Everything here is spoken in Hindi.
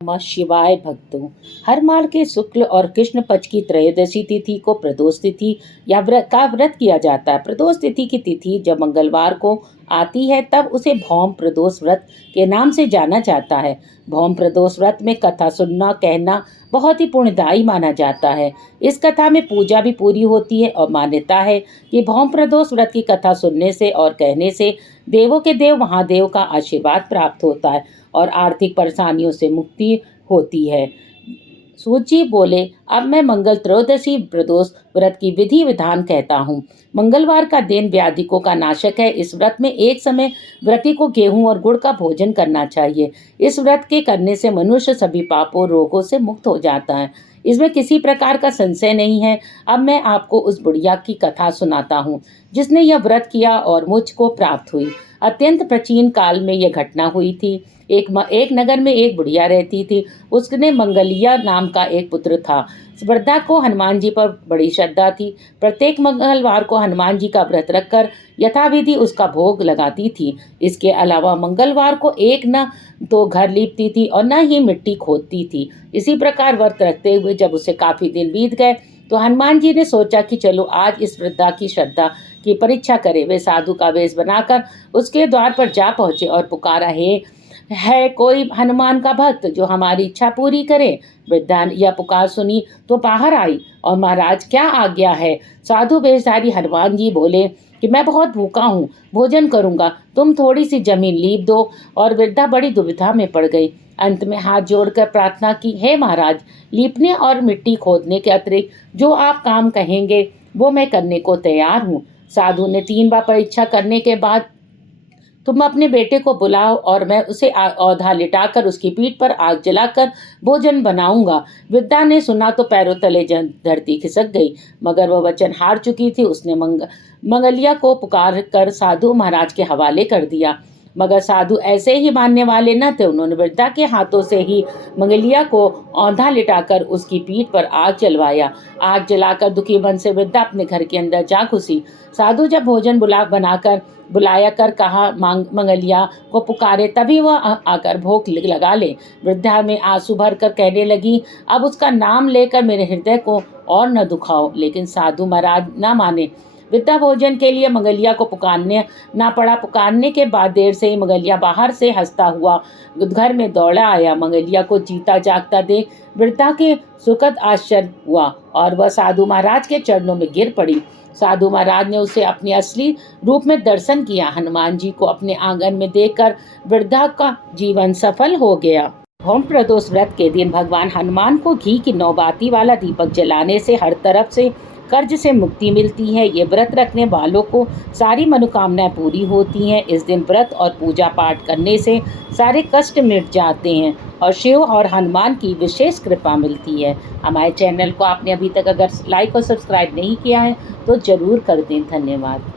नमः शिवाय भक्तों। हर माह के शुक्ल और कृष्ण पक्ष की त्रयोदशी तिथि को प्रदोष तिथि या व्रत किया जाता है। प्रदोष तिथि की तिथि जब मंगलवार को आती है तब उसे भौम प्रदोष व्रत के नाम से जाना जाता है। भौम प्रदोष व्रत में कथा सुनना कहना बहुत ही पुण्यदायी माना जाता है। इस कथा में पूजा भी पूरी होती है और मान्यता है कि भौम प्रदोष व्रत की कथा सुनने से और कहने से देवों के देव महादेव का आशीर्वाद प्राप्त होता है और आर्थिक परेशानियों से मुक्ति होती है। सूची बोले, अब मैं मंगल त्रयोदशी प्रदोष व्रत की विधि विधान कहता हूँ। मंगलवार का दिन व्याधिकों का नाशक है। इस व्रत में एक समय व्रती को गेहूं और गुड़ का भोजन करना चाहिए। इस व्रत के करने से मनुष्य सभी पापों रोगों से मुक्त हो जाता है। इसमें किसी प्रकार का संशय नहीं है। अब मैं आपको उस बुढ़िया की कथा सुनाता हूँ जिसने यह व्रत किया और मुझको प्राप्त हुई। अत्यंत प्राचीन काल में यह घटना हुई थी। एक नगर में एक बुढ़िया रहती थी। उसने मंगलिया नाम का एक पुत्र था। वृद्धा को हनुमान जी पर बड़ी श्रद्धा थी। प्रत्येक मंगलवार को हनुमान जी का व्रत रखकर यथाविधि उसका भोग लगाती थी। इसके अलावा मंगलवार को एक न तो घर लीपती थी और न ही मिट्टी खोदती थी। इसी प्रकार व्रत रखते हुए जब उसे काफी दिन बीत गए तो हनुमान जी ने सोचा कि चलो आज इस वृद्धा की श्रद्धा की परीक्षा करें। वे साधु का वेश बनाकर उसके द्वार पर जा पहुंचे और पुकारा, हे है कोई हनुमान का भक्त जो हमारी इच्छा पूरी करे। वृद्धा ने यह पुकार सुनी तो बाहर आई और महाराज क्या आज्ञा है। साधु वेशधारी हनुमान जी बोले कि मैं बहुत भूखा हूँ, भोजन करूँगा, तुम थोड़ी सी जमीन लीप दो। और वृद्धा बड़ी दुविधा में पड़ गई। अंत में हाथ जोड़कर प्रार्थना की, हे महाराज, लीपने और मिट्टी खोदने के अतिरिक्त जो आप काम कहेंगे वो मैं करने को तैयार हूँ। साधु ने 3 बार परीक्षा करने के बाद, तुम अपने बेटे को बुलाओ और मैं उसे औधा लिटाकर उसकी पीठ पर आग जलाकर भोजन बनाऊंगा। वृद्धा ने सुना तो पैरों तले धरती खिसक गई, मगर वह वचन हार चुकी थी। उसने मंगलिया को पुकार कर साधु महाराज के हवाले कर दिया, मगर साधु ऐसे ही मानने वाले न थे। उन्होंने वृद्धा के हाथों से ही मंगलिया को औंधा लिटाकर उसकी पीठ पर आग जलवाया। आग जलाकर दुखी मन से वृद्धा अपने घर के अंदर जा घुसी। साधु जब भोजन बनाकर बुलाया कर कहा मंगलिया को पुकारे, तभी वह आकर भोग लगा ले। वृद्धा में आंसू भर कर कहने लगी, अब उसका नाम लेकर मेरे हृदय को और न दुखाओ। लेकिन साधु महाराज न माने। वृद्धा भोजन के लिए मंगलिया को पुकारने ना पड़ा। पुकारने के बाद देर से ही मंगलिया बाहर से हंसता हुआ घर में दौड़ा आया। मंगलिया को जीता जागता देख वृद्धा के सुखद आश्चर्य हुआ और वह साधु महाराज के चरणों में गिर पड़ी। साधु महाराज ने उसे अपने असली रूप में दर्शन किया। हनुमान जी को अपने आंगन में देखकर वृद्धा का जीवन सफल हो गया। भौम प्रदोष व्रत के दिन भगवान हनुमान को घी की 9 बाती वाला दीपक जलाने से हर तरफ से कर्ज से मुक्ति मिलती है। ये व्रत रखने वालों को सारी मनोकामनाएं पूरी होती हैं। इस दिन व्रत और पूजा पाठ करने से सारे कष्ट मिट जाते हैं और शिव और हनुमान की विशेष कृपा मिलती है। हमारे चैनल को आपने अभी तक अगर लाइक और सब्सक्राइब नहीं किया है तो ज़रूर कर दें। धन्यवाद।